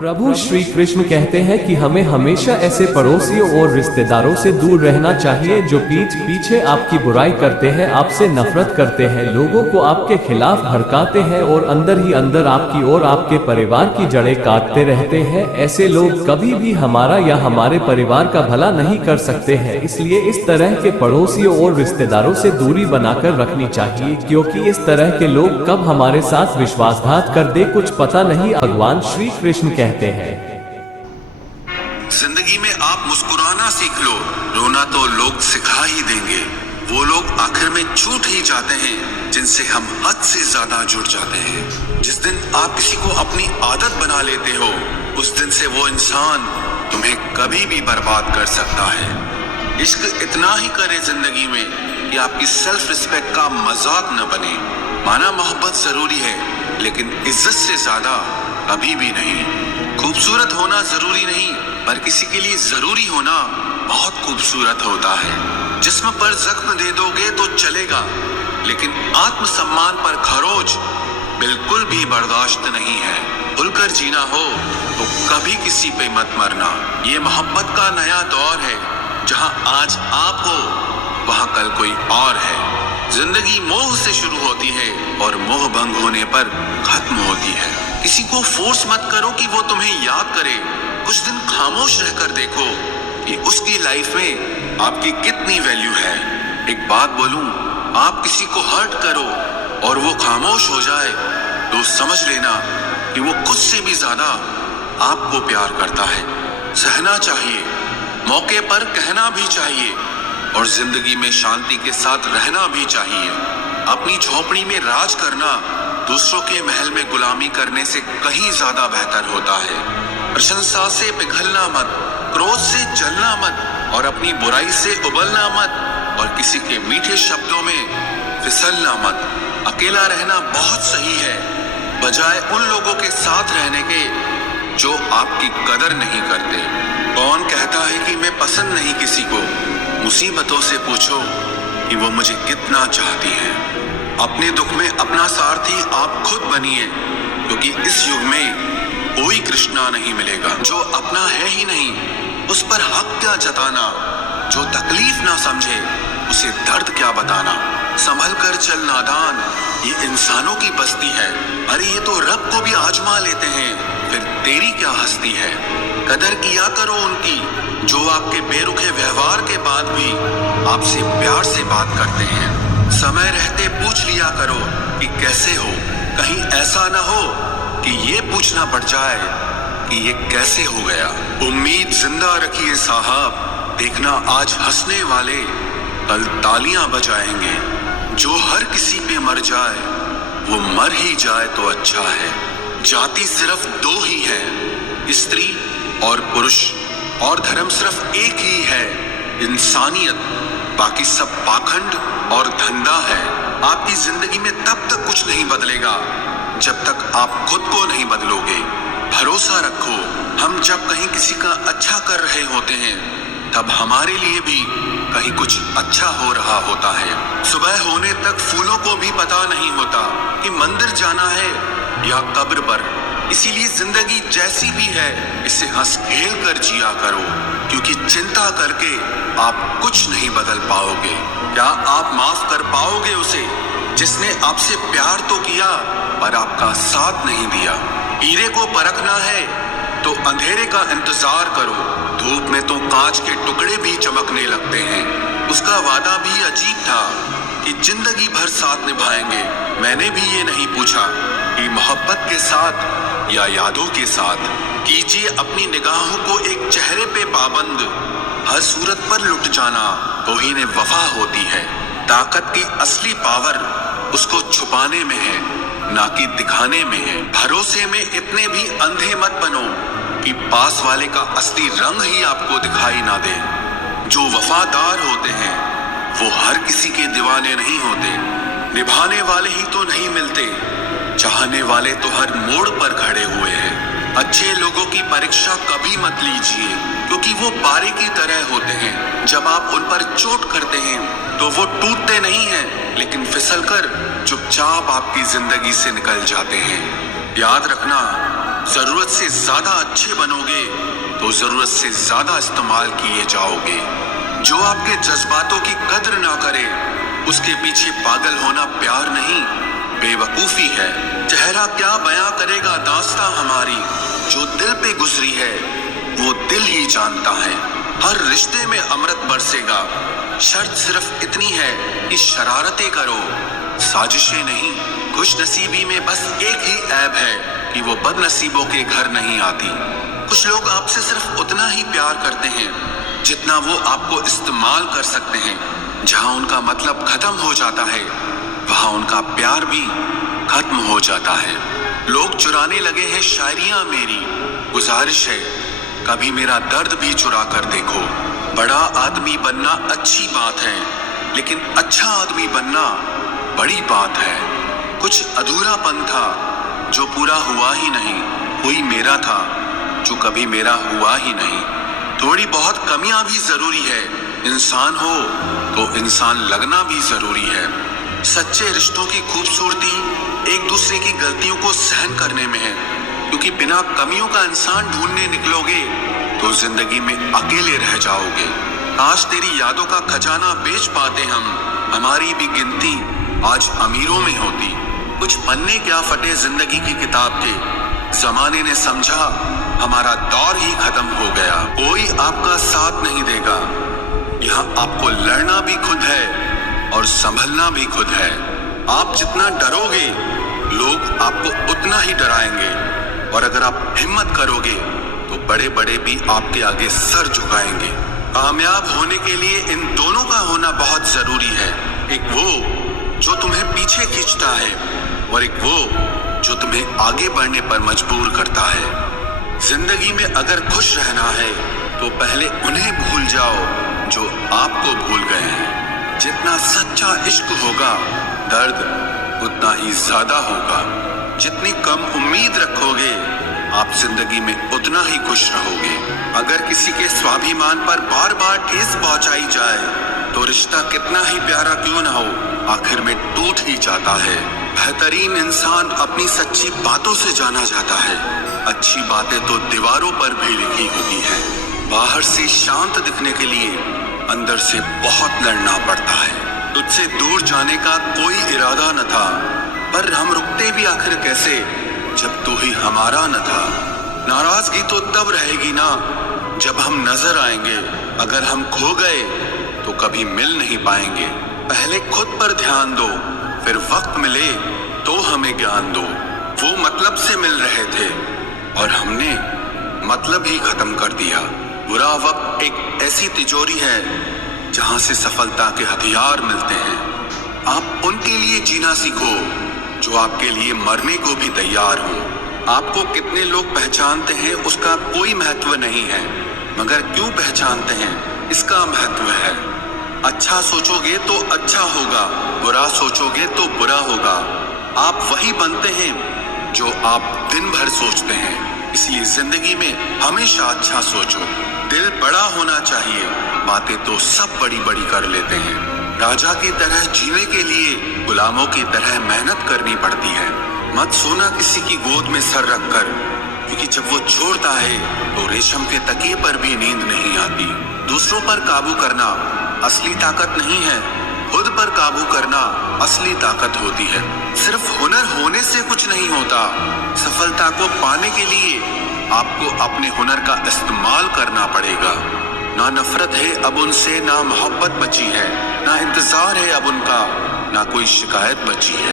प्रभु श्री कृष्ण कहते हैं कि हमें हमेशा ऐसे पड़ोसियों और रिश्तेदारों से दूर रहना चाहिए जो पीठ पीछे आपकी बुराई करते हैं, आपसे नफरत करते हैं, लोगों को आपके खिलाफ भड़काते हैं और अंदर ही अंदर आपकी और आपके परिवार की जड़ें काटते रहते हैं। ऐसे लोग कभी भी हमारा या हमारे परिवार का भला नहीं कर सकते हैं। इसलिए इस तरह के पड़ोसियों और रिश्तेदारों से दूरी बनाकर रखनी चाहिए, क्योंकि इस तरह के लोग कब हमारे साथ विश्वासघात कर दे कुछ पता नहीं। भगवान श्री कृष्ण कहते हैं, जिंदगी में आप मुस्कुराना सीख लो, रोना तो लोग सिखा ही देंगे। वो लोग आखिर में छूट ही जाते हैं जिनसे हम हद से ज्यादा जुड़ जाते हैं। जिस दिन आप किसी को अपनी आदत बना लेते हो, उस दिन से वो इंसान तुम्हें कभी भी बर्बाद कर सकता है। इश्क इतना ही करे जिंदगी में कि आपकी सेल्फ रिस्पेक्ट का मजाक न बने। माना मोहब्बत जरूरी है, लेकिन इज्जत से ज्यादा कभी भी नहीं। खूबसूरत होना जरूरी नहीं, पर किसी के लिए जरूरी होना बहुत खूबसूरत होता है। जिस्म पर जख्म दे दोगे तो चलेगा, लेकिन आत्मसम्मान पर खरोच बिल्कुल भी बर्दाश्त नहीं है। खुलकर जीना हो तो कभी किसी पे मत मरना। ये मोहब्बत का नया दौर है, जहां आज आप हो वहां कल कोई और है। जिंदगी मोह से शुरू होती है और मोह भंग होने पर खत्म होती है। किसी को फोर्स मत करो कि वो तुम्हें याद करे। कुछ दिन खामोश रहकर देखो कि उसकी लाइफ में आपकी कितनी वैल्यू है। एक बात बोलूं, आप किसी को हर्ट करो और वो खामोश हो जाए तो समझ लेना कि वो खुद से भी ज्यादा आपको प्यार करता है। सहना चाहिए, मौके पर कहना भी चाहिए और जिंदगी में शांति के साथ रहना भी चाहिए। अपनी झोपड़ी में राज करना दूसरों के महल में गुलामी करने से कहीं ज्यादा बेहतर होता है। प्रशंसा से पिघलना मत, क्रोध से जलना मत और अपनी बुराई से उबलना मत और किसी के मीठे शब्दों में फिसलना मत। अकेला रहना बहुत सही है, बजाय उन लोगों के साथ रहने के जो आपकी कदर नहीं करते। कौन कहता है कि मैं पसंद नहीं किसी को? मुसीबतों से पूछो कि वो मुझे कितना चाहती है। अपने दुख में अपना सारथी आप खुद बनिए, क्योंकि इस युग में कोई कृष्णा नहीं मिलेगा। जो अपना है ही नहीं, उस पर हक क्या जताना? जो तकलीफ ना समझे, उसे दर्द क्या बताना? संभल कर चल नादान, ये इंसानों की बस्ती है। अरे ये तो रब को भी आजमा लेते हैं, फिर तेरी क्या हस्ती है? कदर किया करो उनकी जो आपके बेरुखे व्यवहार के बाद भी आपसे प्यार से बात करते हैं। समय रहते पूछ लिया करो कि कैसे हो, कहीं ऐसा ना हो कि ये पूछना पड़ जाए कि ये कैसे हो गया। उम्मीद जिंदा रखिए साहब, देखना आज हंसने वाले कल तालियां बजाएंगे। जो हर किसी पे मर जाए वो मर ही जाए तो अच्छा है। जाति सिर्फ दो ही है, स्त्री और पुरुष, और धर्म सिर्फ एक ही है, इंसानियत। बाकी सब पाखंड और धंधा है। आपकी जिंदगी में तब तक कुछ नहीं बदलेगा जब तक आप खुद को नहीं बदलोगे। भरोसा रखो, हम जब कहीं किसी का अच्छा कर रहे होते हैं तब हमारे लिए भी कहीं कुछ अच्छा हो रहा होता है। सुबह होने तक फूलों को भी पता नहीं होता कि मंदिर जाना है या कब्र पर। इसीलिए जिंदगी जैसी भी है, इसे हंस खेल कर जिया करो, क्योंकि चिंता करके आप कुछ नहीं बदल पाओगे। क्या आप माफ कर पाओगे उसे जिसने आपसे प्यार तो किया पर आपका साथ नहीं दिया? हीरे को परखना है तो अंधेरे का इंतजार करो। धूप में तो कांच के टुकड़े भी चमकने लगते हैं। उसका वादा भी अजीब था कि जिंदगी भर साथ निभाएंगे। मैंने भी ये नहीं पूछा कि मोहब्बत के साथ या यादों के साथ। कीजिए अपनी निगाहों को एक चेहरे पे पाबंद, हर सूरत पर लुट जाना तौहीन वफा होती है। ताकत की असली पावर उसको छुपाने में है, ना कि दिखाने में है। भरोसे में इतने भी अंधे मत बनो कि पास वाले का असली रंग ही आपको दिखाई ना दे। जो वफादार होते हैं वो हर किसी के दीवाने नहीं होते। निभाने वाले ही तो नहीं मिलते, चाहने वाले तो हर मोड़ पर खड़े हुए हैं। अच्छे लोगों की परीक्षा कभी मत लीजिए, क्योंकि वो पारे की तरह होते हैं। जब आप उन पर चोट करते हैं तो वो टूटते नहीं हैं, लेकिन फिसलकर चुपचाप आपकी जिंदगी से निकल जाते हैं। याद रखना, जरूरत से ज्यादा अच्छे बनोगे तो जरूरत से ज्यादा इस्तेमाल किए जाओगे। जो आपके जज्बातों की कद्र ना करे उसके पीछे पागल होना प्यार नहीं, बेवकूफी है। चेहरा क्या बयां करेगा दास्तां हमारी, जो दिल पे गुजरी है वो दिल ही जानता है। हर रिश्ते में अमृत बरसेगा, शर्त सिर्फ इतनी है कि शरारतें करो, साजिशें नहीं। खुशनसीबी में बस एक ही ऐब है कि वो बदनसीबों के घर नहीं आती। कुछ लोग आपसे सिर्फ उतना ही प्यार करते हैं जितना वो आपको इस्तेमाल कर सकते हैं। जहां उनका मतलब खत्म हो जाता है वहां उनका प्यार भी खत्म हो जाता है। लोग चुराने लगे हैं शायरियां मेरी, गुजारिश है कभी मेरा दर्द भी चुरा कर देखो। बड़ा आदमी बनना अच्छी बात है लेकिन अच्छा आदमी बनना बड़ी बात है। कुछ अधूरापन था जो पूरा हुआ ही नहीं, कोई मेरा था जो कभी मेरा हुआ ही नहीं। थोड़ी बहुत कमियां भी जरूरी है, इंसान हो तो इंसान लगना भी जरूरी है। सच्चे रिश्तों की खूबसूरती एक दूसरे की गलतियों को सहन करने में है, क्योंकि बिना कमियों का इंसान ढूंढने निकलोगे तो जिंदगी में अकेले रह जाओगे। काश तेरी यादों का खजाना बेच पाते हम, हमारी भी गिनती आज अमीरों में होती। कुछ पन्ने क्या फटे जिंदगी की किताब के, जमाने ने समझा हमारा दौर ही खत्म हो गया। कोई आपका साथ नहीं देगा, यहाँ आपको लड़ना भी खुद है और संभलना भी खुद है। आप जितना डरोगे लोग आपको उतना ही डराएंगे, और अगर आप हिम्मत करोगे तो बड़े बड़े भी आपके आगे सर झुकाएंगे। कामयाब होने के लिए इन दोनों का होना बहुत जरूरी है। एक वो जो तुम्हें पीछे खींचता है और एक वो जो तुम्हें आगे बढ़ने पर मजबूर करता है। जिंदगी में अगर खुश रहना है तो पहले उन्हें भूल जाओ जो आपको भूल गए हैं। जितना सच्चा इश्क होगा दर्द उतना ही ज्यादा होगा। जितनी कम उम्मीद रखोगे आप जिंदगी में उतना ही खुश रहोगे। अगर किसी के स्वाभिमान पर बार बार ठेस पहुंचाई जाए तो रिश्ता कितना ही प्यारा क्यों ना हो आखिर में टूट ही जाता है। बेहतरीन इंसान अपनी सच्ची बातों से जाना जाता है, अच्छी बातें तो दीवारों पर भी लिखी होती हैं। बाहर से शांत दिखने के लिए अंदर से बहुत लड़ना पड़ता है। तुझसे दूर जाने का कोई इरादा न था, पर हम रुकते भी आखिर कैसे जब तू ही हमारा न था। नाराजगी तो तब रहेगी ना जब हम नजर आएंगे, अगर हम खो गए तो कभी मिल नहीं पाएंगे। पहले खुद पर ध्यान दो, फिर वक्त मिले तो हमें ज्ञान दो। वो मतलब से मिल रहे थे और हमने मतलब ही खत्म कर दिया। बुरा वक्त एक ऐसी तिजोरी है जहां से सफलता के हथियार मिलते हैं। आप उनके लिए जीना सीखो जो आपके लिए मरने को भी तैयार हो। आपको कितने लोग पहचानते हैं उसका कोई महत्व नहीं है, मगर क्यों पहचानते हैं इसका महत्व है। अच्छा सोचोगे तो अच्छा होगा, बुरा सोचोगे तो बुरा होगा। आप वही बनते हैं जो आप दिन भर सोचते हैं, इसलिए जिंदगी में हमेशा अच्छा सोचो। दिल बड़ा होना चाहिए, बातें तो सब बड़ी बड़ी कर लेते हैं। राजा की तरह जीने के लिए गुलामों की तरह मेहनत करनी पड़ती है। मत सोना किसी की गोद में सर रखकर, क्योंकि जब वो छोड़ता है तो रेशम के तकिए पर भी नींद नहीं आती। दूसरों पर काबू करना असली ताकत नहीं है, खुद पर काबू करना असली ताकत होती है। सिर्फ हुनर होने से कुछ नहीं होता, सफलता को पाने के लिए आपको अपने हुनर का इस्तेमाल करना पड़ेगा। ना नफरत है अब उनसे, ना मोहब्बत बची है, ना इंतजार है अब उनका, ना कोई शिकायत बची है।